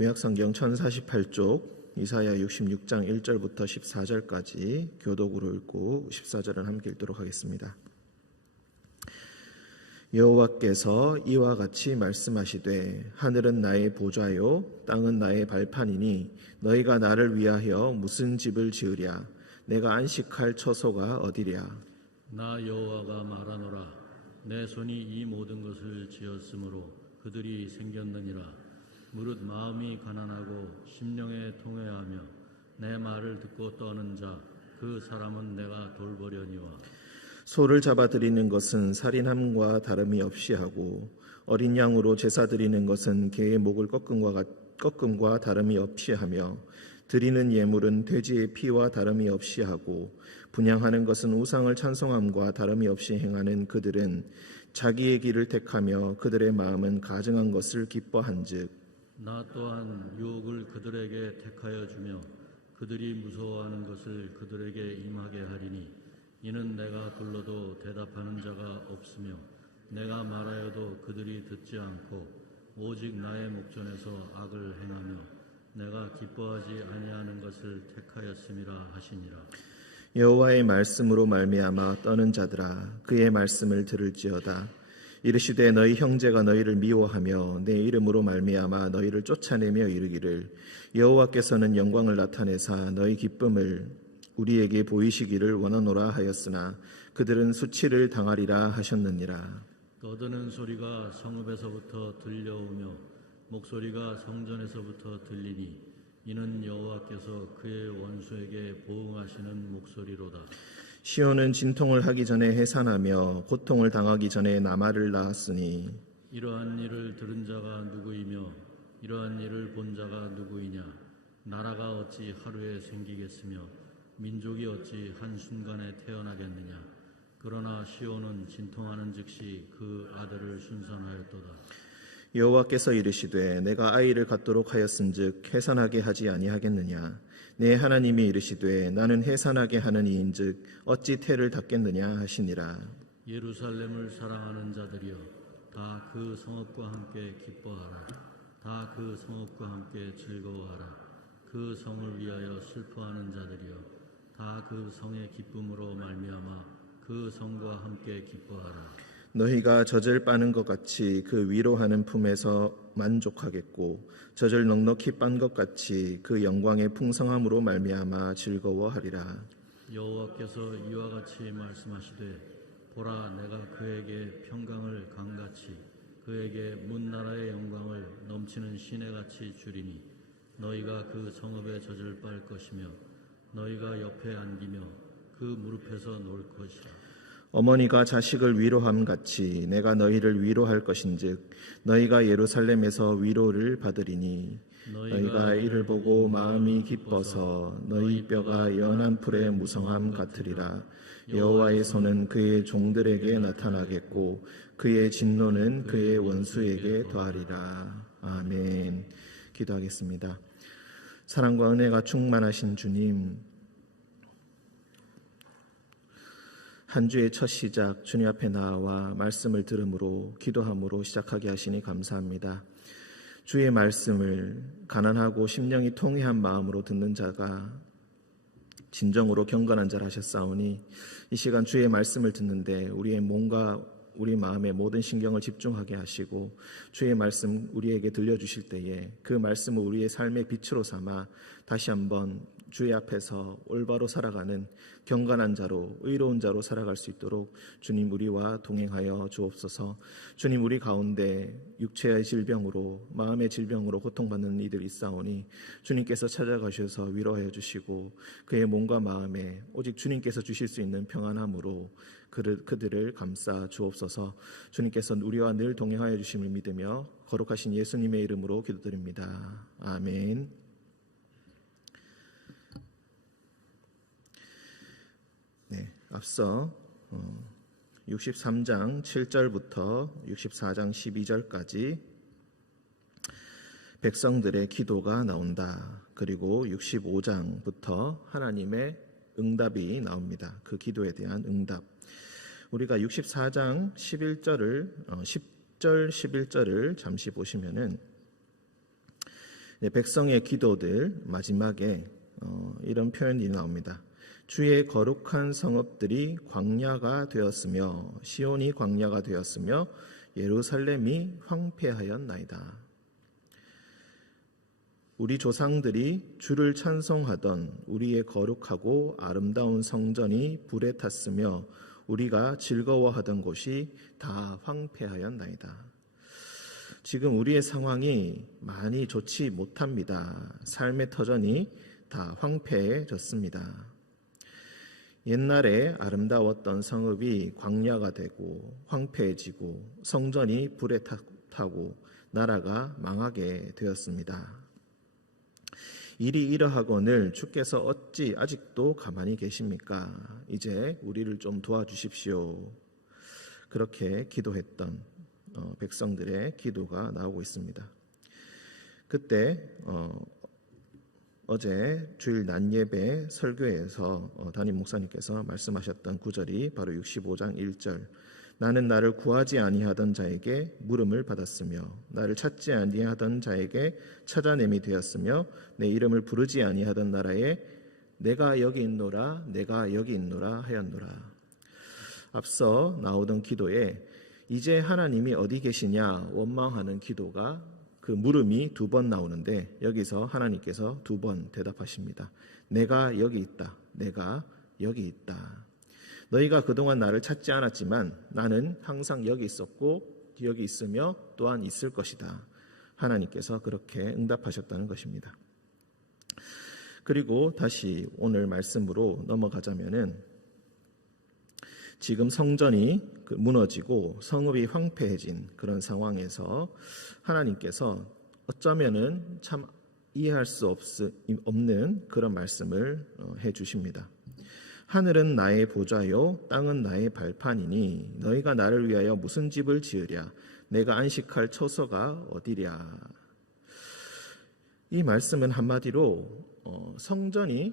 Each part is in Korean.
구약성경 1048쪽 이사야 66장 1절부터 14절까지 교독으로 읽고 14절은 함께 읽도록 하겠습니다. 여호와께서 이와 같이 말씀하시되 하늘은 나의 보좌요 땅은 나의 발판이니 너희가 나를 위하여 무슨 집을 지으랴 내가 안식할 처소가 어디랴. 나 여호와가 말하노라. 내 손이 이 모든 것을 지었으므로 그들이 생겼느니라. 무릇 마음이 가난하고 심령에 통회하며 내 말을 듣고 떠는 자 그 사람은 내가 돌보려니와. 소를 잡아 드리는 것은 살인함과 다름이 없이 하고 어린 양으로 제사 드리는 것은 개의 목을 꺾음과 다름이 없이 하며 드리는 예물은 돼지의 피와 다름이 없이 하고 분향하는 것은 우상을 찬송함과 다름이 없이 행하는 그들은 자기의 길을 택하며 그들의 마음은 가증한 것을 기뻐한즉 나 또한 유혹을 그들에게 택하여 주며 그들이 무서워하는 것을 그들에게 임하게 하리니 이는 내가 불러도 대답하는 자가 없으며 내가 말하여도 그들이 듣지 않고 오직 나의 목전에서 악을 행하며 내가 기뻐하지 아니하는 것을 택하였음이라 하시니라. 여호와의 말씀으로 말미암아 떠는 자들아 그의 말씀을 들을지어다. 이르시되 너희 형제가 너희를 미워하며 내 이름으로 말미암아 너희를 쫓아내며 이르기를 여호와께서는 영광을 나타내사 너희 기쁨을 우리에게 보이시기를 원하노라 하였으나 그들은 수치를 당하리라 하셨느니라. 떠드는 소리가 성읍에서부터 들려오며 목소리가 성전에서부터 들리니 이는 여호와께서 그의 원수에게 보응하시는 목소리로다. 시온은 진통을 하기 전에 해산하며 고통을 당하기 전에 나말을 낳았으니 이러한 일을 들은 자가 누구이며 이러한 일을 본 자가 누구이냐. 나라가 어찌 하루에 생기겠으며 민족이 어찌 한순간에 태어나겠느냐. 그러나 시온은 진통하는 즉시 그 아들을 순산하였도다. 여호와께서 이르시되 내가 아이를 갖도록 하였은즉 해산하게 하지 아니하겠느냐. 내 하나님이 이르시되 나는 해산하게 하는 이인즉 어찌 태를 닫겠느냐 하시니라. 예루살렘을 사랑하는 자들이여 다 그 성읍과 함께 기뻐하라. 다 그 성읍과 함께 즐거워하라. 그 성을 위하여 슬퍼하는 자들이여 다 그 성의 기쁨으로 말미암아 그 성과 함께 기뻐하라. 너희가 젖을 빠는 것 같이 그 위로하는 품에서 만족하겠고 젖을 넉넉히 빤 것 같이 그 영광의 풍성함으로 말미암아 즐거워하리라. 여호와께서 이와 같이 말씀하시되 보라 내가 그에게 평강을 강같이 그에게 문나라의 영광을 넘치는 시내같이 주리니 너희가 그 성읍에 젖을 빨 것이며 너희가 옆에 안기며 그 무릎에서 놀 것이라. 어머니가 자식을 위로함 같이 내가 너희를 위로할 것인즉 너희가 예루살렘에서 위로를 받으리니 너희가 이를 보고 마음이 기뻐서 너희 뼈가 연한 풀의 무성함 같으리라. 여호와의 손은 그의 종들에게 나타나겠고 그의 진노는 그의 원수에게 더하리라. 아멘. 기도하겠습니다. 사랑과 은혜가 충만하신 주님, 한 주의 첫 시작 주님 앞에 나와 말씀을 들음으로 기도함으로 시작하게 하시니 감사합니다. 주의 말씀을 가난하고 심령이 통회한 마음으로 듣는 자가 진정으로 경건한 자라 하셨사오니 이 시간 주의 말씀을 듣는데 우리의 몸과 우리 마음의 모든 신경을 집중하게 하시고 주의 말씀 우리에게 들려주실 때에 그 말씀을 우리의 삶의 빛으로 삼아 다시 한번 주의 앞에서 올바로 살아가는 경건한 자로 의로운 자로 살아갈 수 있도록 주님 우리와 동행하여 주옵소서. 주님 우리 가운데 육체의 질병으로 마음의 질병으로 고통받는 이들이 있사오니 주님께서 찾아가셔서 위로하여 주시고 그의 몸과 마음에 오직 주님께서 주실 수 있는 평안함으로 그들을 감싸 주옵소서. 주님께서 우리와 늘 동행하여 주심을 믿으며 거룩하신 예수님의 이름으로 기도드립니다. 아멘. 네, 앞서 63장 7절부터 64장 12절까지 백성들의 기도가 나온다. 그리고 65장부터 하나님의 응답이 나옵니다. 그 기도에 대한 응답. 우리가 64장 10절 11절을 잠시 보시면은 백성의 기도들 마지막에 이런 표현이 나옵니다. 주의 거룩한 성읍들이 광야가 되었으며 시온이 광야가 되었으며 예루살렘이 황폐하였나이다. 우리 조상들이 주를 찬송하던 우리의 거룩하고 아름다운 성전이 불에 탔으며 우리가 즐거워하던 곳이 다 황폐하였나이다. 지금 우리의 상황이 많이 좋지 못합니다. 삶의 터전이 다 황폐해졌습니다. 옛날에 아름다웠던 성읍이 광야가 되고 황폐해지고 성전이 불에 타고 나라가 망하게 되었습니다. 일이 이러하거늘 주께서 어찌 아직도 가만히 계십니까? 이제 우리를 좀 도와주십시오. 그렇게 기도했던 백성들의 기도가 나오고 있습니다. 그때 어제 주일 낮예배 설교에서 담임 목사님께서 말씀하셨던 구절이 바로 65장 1절. 나는 나를 구하지 아니하던 자에게 물음을 받았으며 나를 찾지 아니하던 자에게 찾아냄이 되었으며 내 이름을 부르지 아니하던 나라에 내가 여기 있노라 내가 여기 있노라 하였노라. 앞서 나오던 기도에 이제 하나님이 어디 계시냐 원망하는 기도가 그 물음이 2번 나오는데 여기서 하나님께서 2번 대답하십니다. 내가 여기 있다. 내가 여기 있다. 너희가 그동안 나를 찾지 않았지만 나는 항상 여기 있었고 여기 있으며 또한 있을 것이다. 하나님께서 그렇게 응답하셨다는 것입니다. 그리고 다시 오늘 말씀으로 넘어가자면은 지금 성전이 무너지고 성읍이 황폐해진 그런 상황에서 하나님께서 어쩌면은 참 이해할 수 없는 그런 말씀을 해주십니다. 하늘은 나의 보좌요 땅은 나의 발판이니 너희가 나를 위하여 무슨 집을 지으랴 내가 안식할 처소가 어디랴. 이 말씀은 한마디로 성전이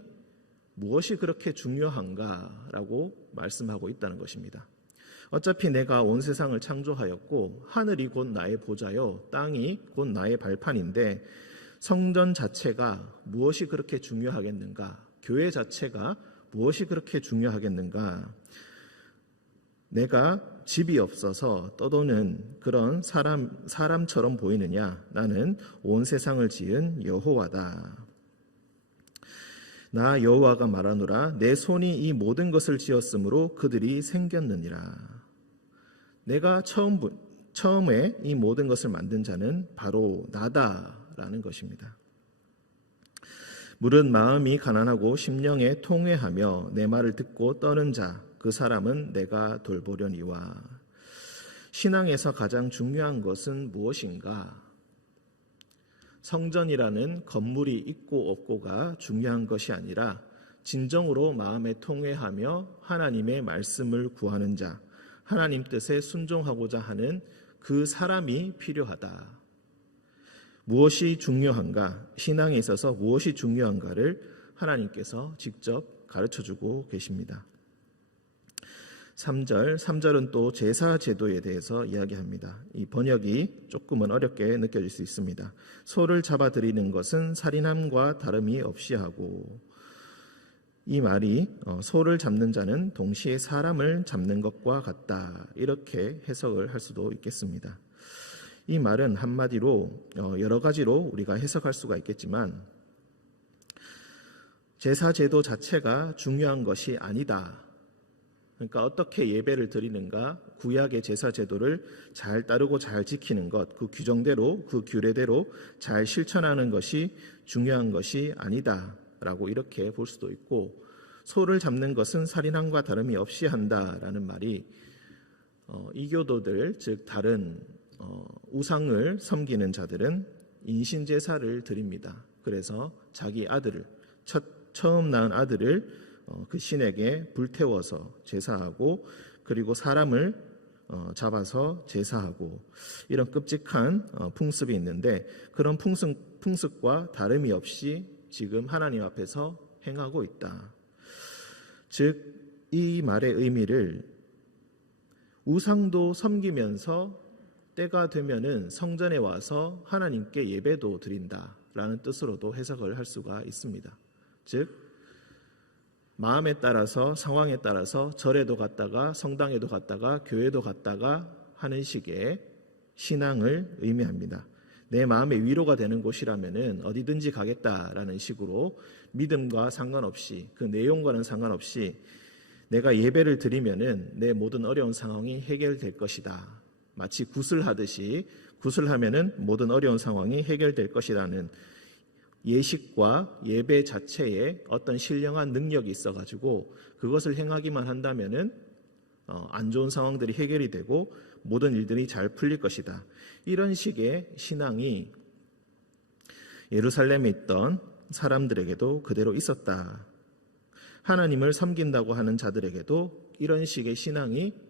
무엇이 그렇게 중요한가라고 말씀하고 있다는 것입니다. 어차피 내가 온 세상을 창조하였고 하늘이 곧 나의 보좌요 땅이 곧 나의 발판인데 성전 자체가 무엇이 그렇게 중요하겠는가? 교회 자체가 무엇이 그렇게 중요하겠는가? 내가 집이 없어서 떠도는 그런 사람처럼 보이느냐? 나는 온 세상을 지은 여호와다. 나 여호와가 말하노라 내 손이 이 모든 것을 지었으므로 그들이 생겼느니라. 내가 처음에 이 모든 것을 만든 자는 바로 나다라는 것입니다. 무릇 마음이 가난하고 심령에 통회하며 내 말을 듣고 떠는 자 그 사람은 내가 돌보려니와. 신앙에서 가장 중요한 것은 무엇인가? 성전이라는 건물이 있고 없고가 중요한 것이 아니라 진정으로 마음에 통회하며 하나님의 말씀을 구하는 자, 하나님 뜻에 순종하고자 하는 그 사람이 필요하다. 무엇이 중요한가? 신앙에 있어서 무엇이 중요한가를 하나님께서 직접 가르쳐주고 계십니다. 3절은 또 제사 제도에 대해서 이야기합니다. 이 번역이 조금은 어렵게 느껴질 수 있습니다. 소를 잡아들이는 것은 살인함과 다름이 없이 하고, 이 말이 소를 잡는 자는 동시에 사람을 잡는 것과 같다, 이렇게 해석을 할 수도 있겠습니다. 이 말은 한마디로 여러 가지로 우리가 해석할 수가 있겠지만 제사 제도 자체가 중요한 것이 아니다. 그러니까 어떻게 예배를 드리는가, 구약의 제사 제도를 잘 따르고 잘 지키는 것, 그 규정대로 그 규례대로 잘 실천하는 것이 중요한 것이 아니다라고 이렇게 볼 수도 있고, 소를 잡는 것은 살인함과 다름이 없이 한다라는 말이 이교도들, 즉 다른 우상을 섬기는 자들은 인신제사를 드립니다. 그래서 자기 아들을 처음 낳은 아들을 그 신에게 불태워서 제사하고, 그리고 사람을 잡아서 제사하고, 이런 끔찍한 풍습이 있는데 그런 풍습과 다름이 없이 지금 하나님 앞에서 행하고 있다. 즉 이 말의 의미를 우상도 섬기면서 때가 되면은 성전에 와서 하나님께 예배도 드린다라는 뜻으로도 해석을 할 수가 있습니다. 즉 마음에 따라서 상황에 따라서 절에도 갔다가 성당에도 갔다가 교회도 갔다가 하는 식의 신앙을 의미합니다. 내 마음의 위로가 되는 곳이라면은 어디든지 가겠다라는 식으로 믿음과 상관없이 그 내용과는 상관없이 내가 예배를 드리면은 내 모든 어려운 상황이 해결될 것이다. 마치 굿을하듯이 굿을하면은 모든 어려운 상황이 해결될 것이라는 예식과 예배 자체에 어떤 신령한 능력이 있어가지고 그것을 행하기만 한다면은 안 좋은 상황들이 해결이 되고 모든 일들이 잘 풀릴 것이다. 이런 식의 신앙이 예루살렘에 있던 사람들에게도 그대로 있었다. 하나님을 섬긴다고 하는 자들에게도 이런 식의 신앙이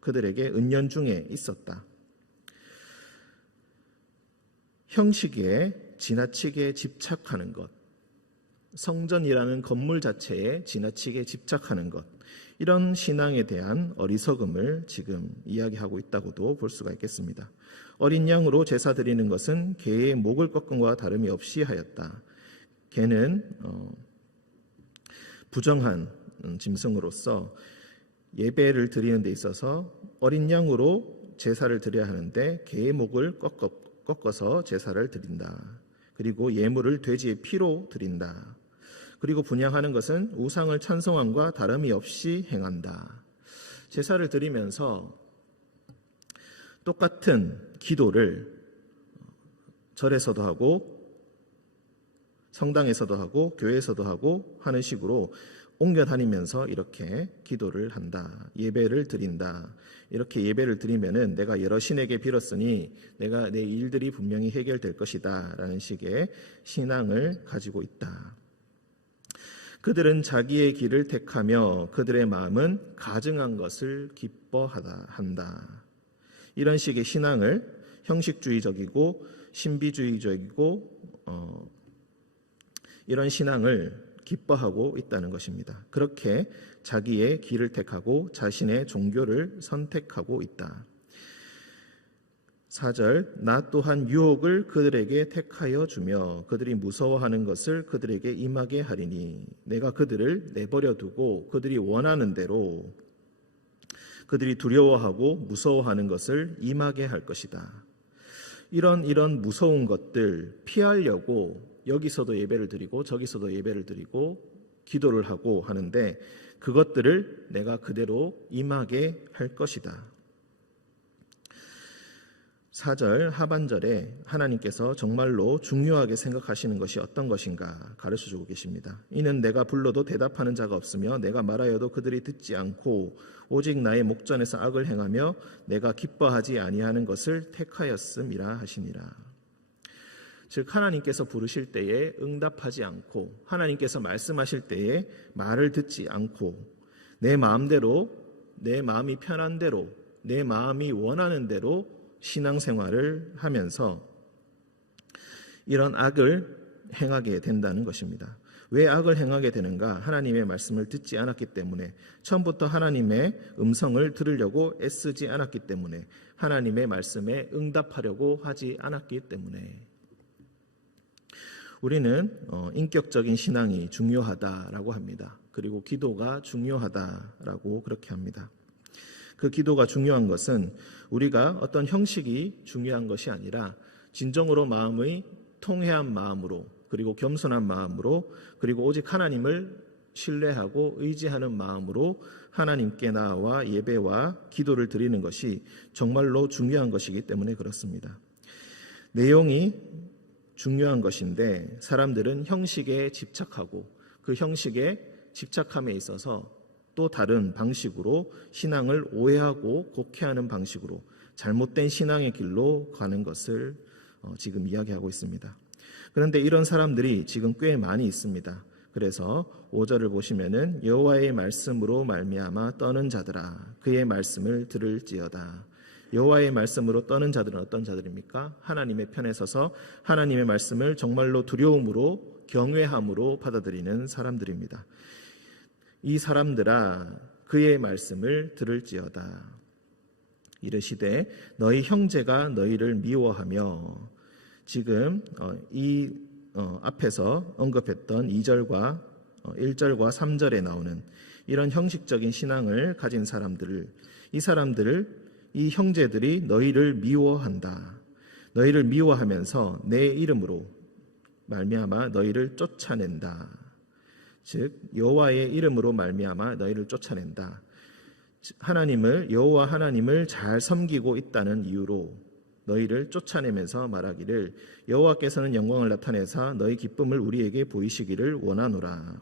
그들에게 은연중에 있었다. 형식에 지나치게 집착하는 것, 성전이라는 건물 자체에 지나치게 집착하는 것, 이런 신앙에 대한 어리석음을 지금 이야기하고 있다고도 볼 수가 있겠습니다. 어린 양으로 제사 드리는 것은 개의 목을 꺾음과 다름이 없이 하였다. 개는 부정한 짐승으로서 예배를 드리는 데 있어서 어린 양으로 제사를 드려야 하는데 개의 목을 꺾어서 제사를 드린다. 그리고 예물을 돼지의 피로 드린다. 그리고 분향하는 것은 우상을 찬송함과 다름이 없이 행한다. 제사를 드리면서 똑같은 기도를 절에서도 하고 성당에서도 하고 교회에서도 하고 하는 식으로 옮겨 다니면서 이렇게 기도를 한다. 예배를 드린다. 이렇게 예배를 드리면은 내가 여러 신에게 빌었으니 내가 내 일들이 분명히 해결될 것이다. 라는 식의 신앙을 가지고 있다. 그들은 자기의 길을 택하며 그들의 마음은 가증한 것을 기뻐한다. 이런 식의 신앙을 형식주의적이고 신비주의적이고 이런 신앙을 기뻐하고 있다는 것입니다. 그렇게 자기의 길을 택하고 자신의 종교를 선택하고 있다. 4절, 나 또한 유혹을 그들에게 택하여 주며 그들이 무서워하는 것을 그들에게 임하게 하리니 내가 그들을 내버려 두고 그들이 원하는 대로 그들이 두려워하고 무서워하는 것을 임하게 할 것이다. 이런 무서운 것들 피하려고 여기서도 예배를 드리고 저기서도 예배를 드리고 기도를 하고 하는데 그것들을 내가 그대로 임하게 할 것이다. 4절 하반절에 하나님께서 정말로 중요하게 생각하시는 것이 어떤 것인가 가르쳐주고 계십니다. 이는 내가 불러도 대답하는 자가 없으며 내가 말하여도 그들이 듣지 않고 오직 나의 목전에서 악을 행하며 내가 기뻐하지 아니하는 것을 택하였음이라 하시니라. 즉 하나님께서 부르실 때에 응답하지 않고 하나님께서 말씀하실 때에 말을 듣지 않고 내 마음대로 내 마음이 편한 대로 내 마음이 원하는 대로 신앙생활을 하면서 이런 악을 행하게 된다는 것입니다. 왜 악을 행하게 되는가? 하나님의 말씀을 듣지 않았기 때문에 처음부터 하나님의 음성을 들으려고 애쓰지 않았기 때문에 하나님의 말씀에 응답하려고 하지 않았기 때문에 우리는 인격적인 신앙이 중요하다라고 합니다. 그리고 기도가 중요하다라고 그렇게 합니다. 그 기도가 중요한 것은 우리가 어떤 형식이 중요한 것이 아니라 진정으로 마음의 통회한 마음으로 그리고 겸손한 마음으로 그리고 오직 하나님을 신뢰하고 의지하는 마음으로 하나님께 나와 예배와 기도를 드리는 것이 정말로 중요한 것이기 때문에 그렇습니다. 내용이 중요한 것인데 사람들은 형식에 집착하고 그 형식에 집착함에 있어서 또 다른 방식으로 신앙을 오해하고 곡해하는 방식으로 잘못된 신앙의 길로 가는 것을 지금 이야기하고 있습니다. 그런데 이런 사람들이 지금 꽤 많이 있습니다. 그래서 5절을 보시면은 여호와의 말씀으로 말미암아 떠는 자들아 그의 말씀을 들을지어다. 여호와의 말씀으로 떠는 자들은 어떤 자들입니까? 하나님의 편에 서서 하나님의 말씀을 정말로 두려움으로 경외함으로 받아들이는 사람들입니다. 이 사람들아 그의 말씀을 들을지어다. 이르시되 너희 형제가 너희를 미워하며, 지금 이 앞에서 언급했던 2절과 1절과 3절에 나오는 이런 형식적인 신앙을 가진 사람들을, 이 형제들이 너희를 미워한다. 너희를 미워하면서 내 이름으로 말미암아 너희를 쫓아낸다. 즉 여호와의 이름으로 말미암아 너희를 쫓아낸다. 여호와 하나님을 잘 섬기고 있다는 이유로 너희를 쫓아내면서 말하기를 여호와께서는 영광을 나타내사 너희 기쁨을 우리에게 보이시기를 원하노라.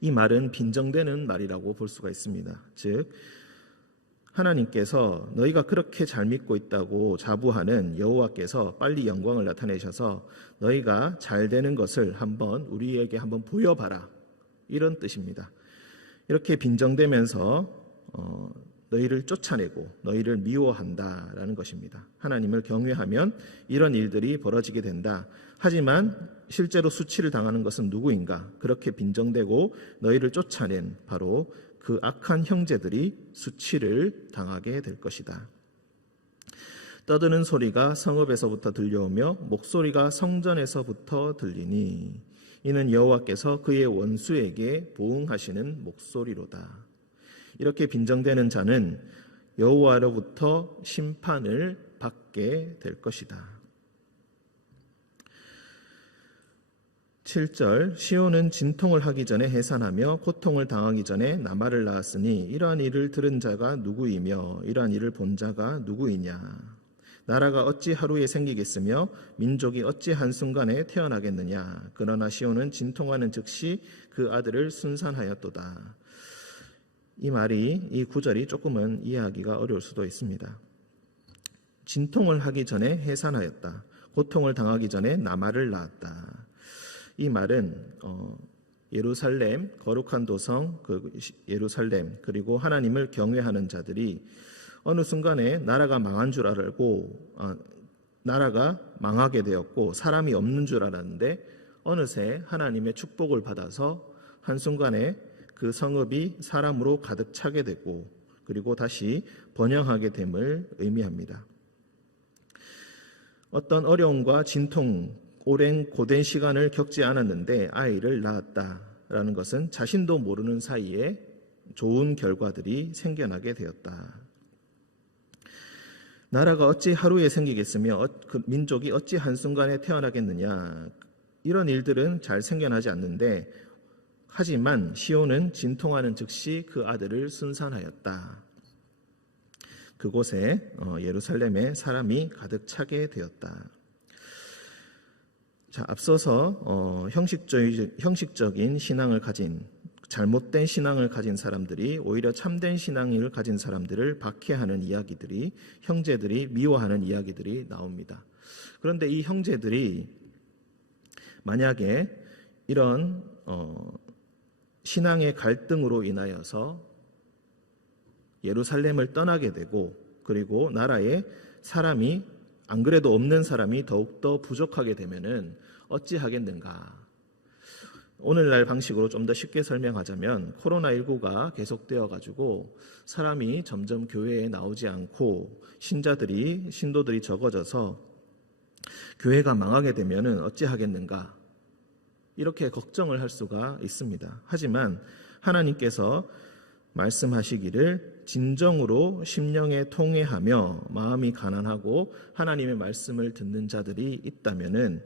이 말은 빈정되는 말이라고 볼 수가 있습니다. 즉 하나님께서 너희가 그렇게 잘 믿고 있다고 자부하는 여호와께서 빨리 영광을 나타내셔서 너희가 잘 되는 것을 우리에게 한번 보여봐라, 이런 뜻입니다. 이렇게 빈정대면서 너희를 쫓아내고 너희를 미워한다라는 것입니다. 하나님을 경외하면 이런 일들이 벌어지게 된다. 하지만 실제로 수치를 당하는 것은 누구인가? 그렇게 빈정대고 너희를 쫓아낸 바로 그 악한 형제들이 수치를 당하게 될 것이다. 떠드는 소리가 성읍에서부터 들려오며 목소리가 성전에서부터 들리니 이는 여호와께서 그의 원수에게 보응하시는 목소리로다. 이렇게 빈정대는 자는 여호와로부터 심판을 받게 될 것이다. 7절 시온은 진통을 하기 전에 해산하며 고통을 당하기 전에 나말을 낳았으니 이러한 일을 들은 자가 누구이며 이러한 일을 본 자가 누구이냐. 나라가 어찌 하루에 생기겠으며 민족이 어찌 한순간에 태어나겠느냐. 그러나 시온은 진통하는 즉시 그 아들을 순산하였도다. 이 9절이 조금은 이해하기가 어려울 수도 있습니다. 진통을 하기 전에 해산하였다. 고통을 당하기 전에 나말을 낳았다. 이 말은 예루살렘, 거룩한 도성 예루살렘, 그리고 하나님을 경외하는 자들이 어느 순간에 나라가 망한 줄 알고 나라가 망하게 되었고 사람이 없는 줄 알았는데 어느새 하나님의 축복을 받아서 한순간에 그 성읍이 사람으로 가득 차게 되고 그리고 다시 번영하게 됨을 의미합니다. 어떤 어려움과 진통, 오랜 고된 시간을 겪지 않았는데 아이를 낳았다라는 것은 자신도 모르는 사이에 좋은 결과들이 생겨나게 되었다. 나라가 어찌 하루에 생기겠으며 그 민족이 어찌 한순간에 태어나겠느냐. 이런 일들은 잘 생겨나지 않는데 하지만 시온은 진통하는 즉시 그 아들을 순산하였다. 그곳에 예루살렘에 사람이 가득 차게 되었다. 자, 앞서서 형식적인 신앙을 가진, 잘못된 신앙을 가진 사람들이 오히려 참된 신앙을 가진 사람들을 박해하는 이야기들이, 형제들이 미워하는 이야기들이 나옵니다. 그런데 이 형제들이 만약에 이런 신앙의 갈등으로 인하여서 예루살렘을 떠나게 되고 그리고 나라에 사람이 안 그래도 없는 사람이 더욱더 부족하게 되면은 어찌하겠는가. 오늘날 방식으로 좀 더 쉽게 설명하자면 코로나19가 계속되어 가지고 사람이 점점 교회에 나오지 않고 신도들이 적어져서 교회가 망하게 되면은 어찌하겠는가. 이렇게 걱정을 할 수가 있습니다. 하지만 하나님께서 말씀하시기를 진정으로 심령에 통회하며 마음이 가난하고 하나님의 말씀을 듣는 자들이 있다면은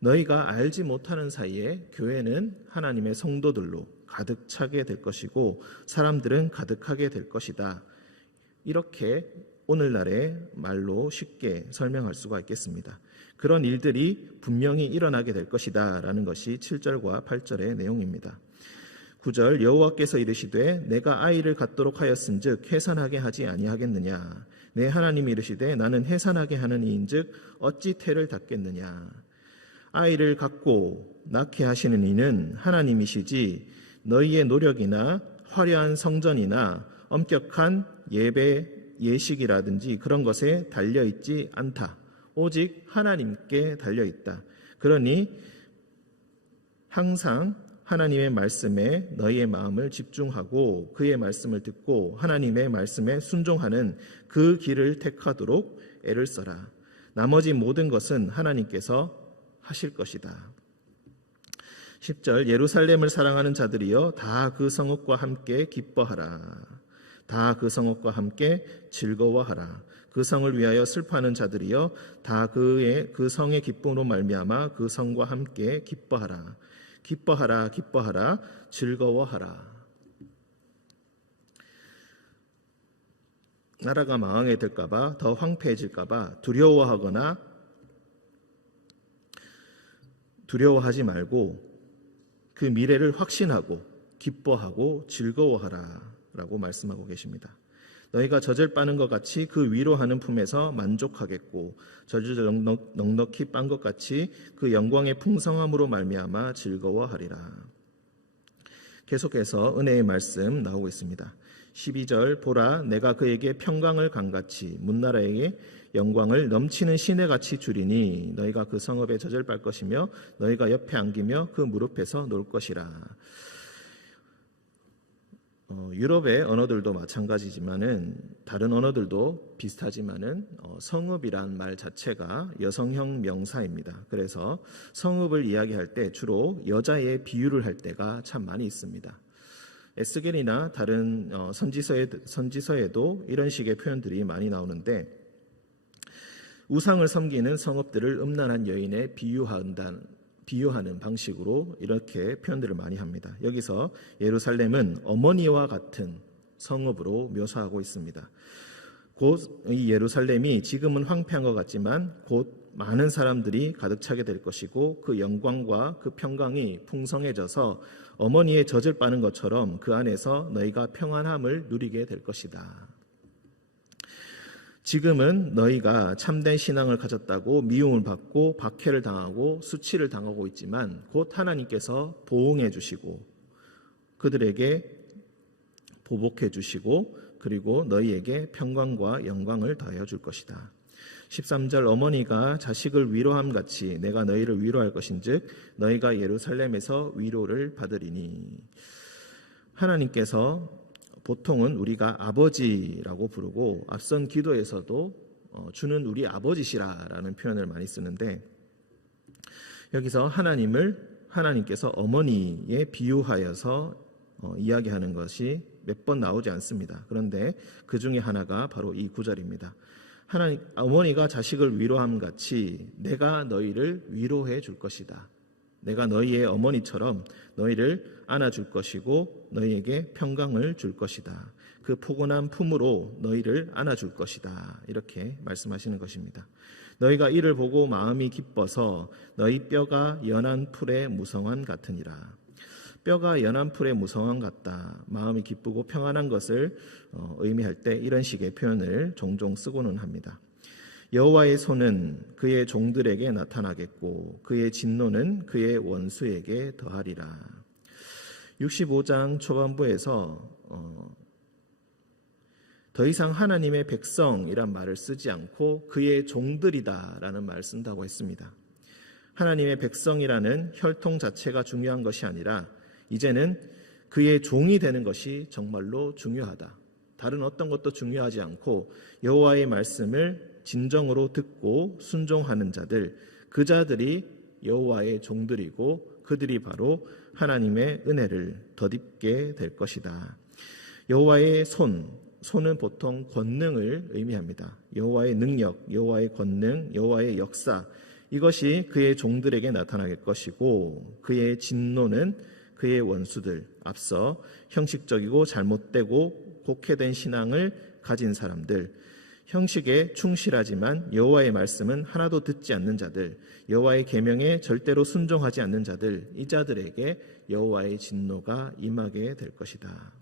너희가 알지 못하는 사이에 교회는 하나님의 성도들로 가득 차게 될 것이고 사람들은 가득하게 될 것이다. 이렇게 오늘날의 말로 쉽게 설명할 수가 있겠습니다. 그런 일들이 분명히 일어나게 될 것이다 라는 것이 7절과 8절의 내용입니다. 9절 여호와께서 이르시되 내가 아이를 갖도록 하였은즉 해산하게 하지 아니하겠느냐. 내 하나님이 이르시되 나는 해산하게 하는 이인즉 어찌 태를 닫겠느냐. 아이를 갖고 낳게 하시는 이는 하나님이시지 너희의 노력이나 화려한 성전이나 엄격한 예식이라든지 그런 것에 달려있지 않다. 오직 하나님께 달려있다. 그러니 항상 하나님의 말씀에 너희의 마음을 집중하고 그의 말씀을 듣고 하나님의 말씀에 순종하는 그 길을 택하도록 애를 써라. 나머지 모든 것은 하나님께서 하실 것이다. 10절 예루살렘을 사랑하는 자들이여 다 그 성읍과 함께 기뻐하라. 다 그 성읍과 함께 즐거워하라. 그 성을 위하여 슬퍼하는 자들이여 다 그 성의 기쁨으로 말미암아 그 성과 함께 기뻐하라. 기뻐하라 기뻐하라 즐거워하라. 나라가 망하게 될까봐 더 황폐해질까봐 두려워하지 말고 그 미래를 확신하고 기뻐하고 즐거워하라 라고 말씀하고 계십니다. 너희가 젖을 빠는 것 같이 그 위로하는 품에서 만족하겠고 젖을 넉넉히 빤 것 같이 그 영광의 풍성함으로 말미암아 즐거워하리라. 계속해서 은혜의 말씀 나오고 있습니다. 12절 보라 내가 그에게 평강을 강같이 문나라에게 영광을 넘치는 시내같이 주리니 너희가 그 성읍에 젖을 빨 것이며 너희가 옆에 안기며 그 무릎에서 놀 것이라. 유럽의 언어들도 마찬가지지만은 다른 언어들도 비슷하지만은 성읍이란 말 자체가 여성형 명사입니다. 그래서 성읍을 이야기할 때 주로 여자의 비유를 할 때가 참 많이 있습니다. 에스겔이나 다른 선지서에도 이런 식의 표현들이 많이 나오는데 우상을 섬기는 성읍들을 음란한 여인에 비유하는 방식으로 이렇게 표현들을 많이 합니다. 여기서 예루살렘은 어머니와 같은 성읍으로 묘사하고 있습니다. 곧 이 예루살렘이 지금은 황폐한 것 같지만 곧 많은 사람들이 가득 차게 될 것이고 그 영광과 그 평강이 풍성해져서 어머니의 젖을 빠는 것처럼 그 안에서 너희가 평안함을 누리게 될 것이다. 지금은 너희가 참된 신앙을 가졌다고 미움을 받고 박해를 당하고 수치를 당하고 있지만 곧 하나님께서 보응해 주시고 그들에게 보복해 주시고 그리고 너희에게 평강과 영광을 더하여 줄 것이다. 13절 어머니가 자식을 위로함 같이 내가 너희를 위로할 것인즉 너희가 예루살렘에서 위로를 받으리니. 하나님께서 보통은 우리가 아버지라고 부르고 앞선 기도에서도 주는 우리 아버지시라라는 표현을 많이 쓰는데 여기서 하나님께서 어머니에 비유하여서 이야기하는 것이 몇 번 나오지 않습니다. 그런데 그 중에 하나가 바로 이 구절입니다. 어머니가 자식을 위로함 같이 내가 너희를 위로해 줄 것이다. 내가 너희의 어머니처럼 너희를 안아줄 것이고 너희에게 평강을 줄 것이다. 그 포근한 품으로 너희를 안아줄 것이다. 이렇게 말씀하시는 것입니다. 너희가 이를 보고 마음이 기뻐서 너희 뼈가 연한 풀의 무성한 같으니라. 뼈가 연한 풀의 무성한 같다. 마음이 기쁘고 평안한 것을 의미할 때 이런 식의 표현을 종종 쓰고는 합니다. 여호와의 손은 그의 종들에게 나타나겠고 그의 진노는 그의 원수에게 더하리라. 65장 초반부에서 더 이상 하나님의 백성이란 말을 쓰지 않고 그의 종들이다라는 말을 쓴다고 했습니다. 하나님의 백성이라는 혈통 자체가 중요한 것이 아니라 이제는 그의 종이 되는 것이 정말로 중요하다. 다른 어떤 것도 중요하지 않고 여호와의 말씀을 진정으로 듣고 순종하는 자들, 그 자들이 여호와의 종들이고 그들이 바로 하나님의 은혜를 덧입게 될 것이다. 여호와의 손은 보통 권능을 의미합니다. 여호와의 능력, 여호와의 권능, 여호와의 역사, 이것이 그의 종들에게 나타날 것이고 그의 진노는 그의 원수들, 앞서 형식적이고 잘못되고 곡해된 신앙을 가진 사람들, 형식에 충실하지만 여호와의 말씀은 하나도 듣지 않는 자들, 여호와의 계명에 절대로 순종하지 않는 자들, 이 자들에게 여호와의 진노가 임하게 될 것이다.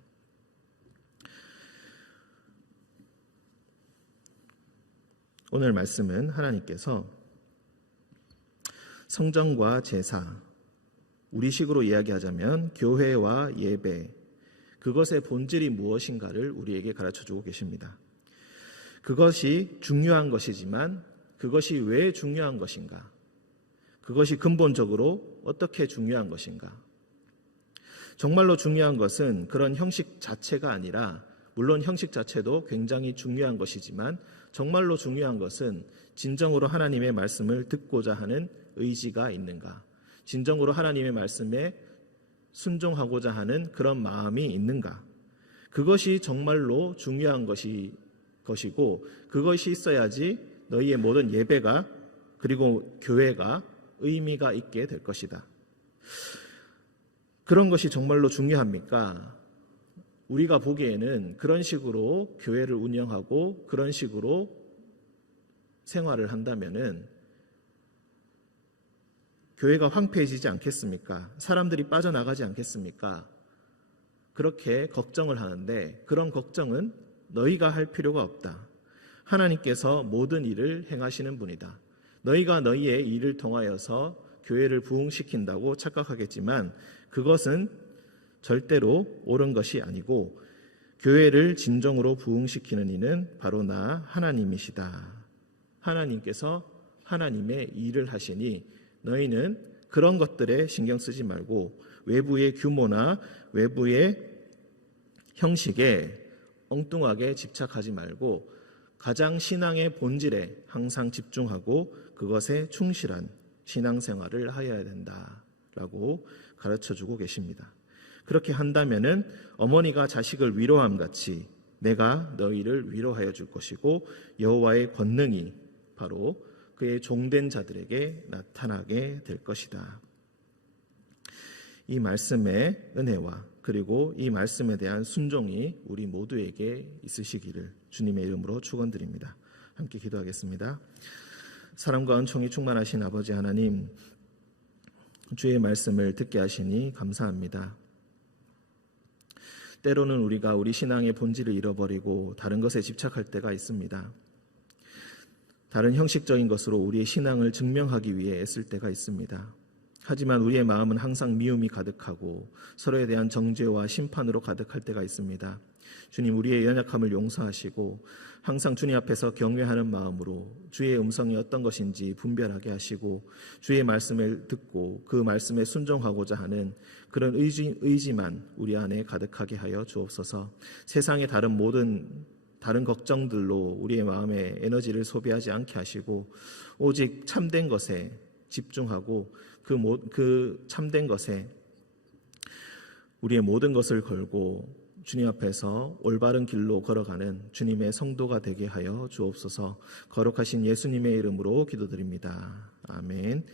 오늘 말씀은 하나님께서 성전과 제사, 우리식으로 이야기하자면 교회와 예배, 그것의 본질이 무엇인가를 우리에게 가르쳐주고 계십니다. 그것이 중요한 것이지만 그것이 왜 중요한 것인가? 그것이 근본적으로 어떻게 중요한 것인가? 정말로 중요한 것은 그런 형식 자체가 아니라, 물론 형식 자체도 굉장히 중요한 것이지만 정말로 중요한 것은 진정으로 하나님의 말씀을 듣고자 하는 의지가 있는가, 진정으로 하나님의 말씀에 순종하고자 하는 그런 마음이 있는가, 그것이 정말로 중요한 것이고, 그것이 있어야지 너희의 모든 예배가, 그리고 교회가 의미가 있게 될 것이다. 그런 것이 정말로 중요합니까? 우리가 보기에는 그런 식으로 교회를 운영하고 그런 식으로 생활을 한다면은 교회가 황폐해지지 않겠습니까? 사람들이 빠져나가지 않겠습니까? 그렇게 걱정을 하는데, 그런 걱정은 너희가 할 필요가 없다. 하나님께서 모든 일을 행하시는 분이다. 너희가 너희의 일을 통하여서 교회를 부흥시킨다고 착각하겠지만 그것은 절대로 옳은 것이 아니고, 교회를 진정으로 부흥시키는 이는 바로 나 하나님이시다. 하나님께서 하나님의 일을 하시니 너희는 그런 것들에 신경 쓰지 말고 외부의 규모나 외부의 형식에 엉뚱하게 집착하지 말고 가장 신앙의 본질에 항상 집중하고 그것에 충실한 신앙생활을 하여야 된다라고 가르쳐주고 계십니다. 그렇게 한다면은 어머니가 자식을 위로함 같이 내가 너희를 위로하여 줄 것이고, 여호와의 권능이 바로 그의 종된 자들에게 나타나게 될 것이다. 이 말씀의 은혜와 그리고 이 말씀에 대한 순종이 우리 모두에게 있으시기를 주님의 이름으로 축원드립니다. 함께 기도하겠습니다. 사랑과 은총이 충만하신 아버지 하나님, 주의 말씀을 듣게 하시니 감사합니다. 때로는 우리가 우리 신앙의 본질을 잃어버리고 다른 것에 집착할 때가 있습니다. 다른 형식적인 것으로 우리의 신앙을 증명하기 위해 애쓸 때가 있습니다. 하지만 우리의 마음은 항상 미움이 가득하고 서로에 대한 정죄와 심판으로 가득할 때가 있습니다. 주님, 우리의 연약함을 용서하시고 항상 주님 앞에서 경외하는 마음으로 주의 음성이 어떤 것인지 분별하게 하시고 주의 말씀을 듣고 그 말씀에 순종하고자 하는 그런 의지만 우리 안에 가득하게 하여 주옵소서. 세상의 다른 걱정들로 우리의 마음에 에너지를 소비하지 않게 하시고 오직 참된 것에 집중하고 그 참된 것에 우리의 모든 것을 걸고 주님 앞에서 올바른 길로 걸어가는 주님의 성도가 되게 하여 주옵소서. 거룩하신 예수님의 이름으로 기도드립니다. 아멘.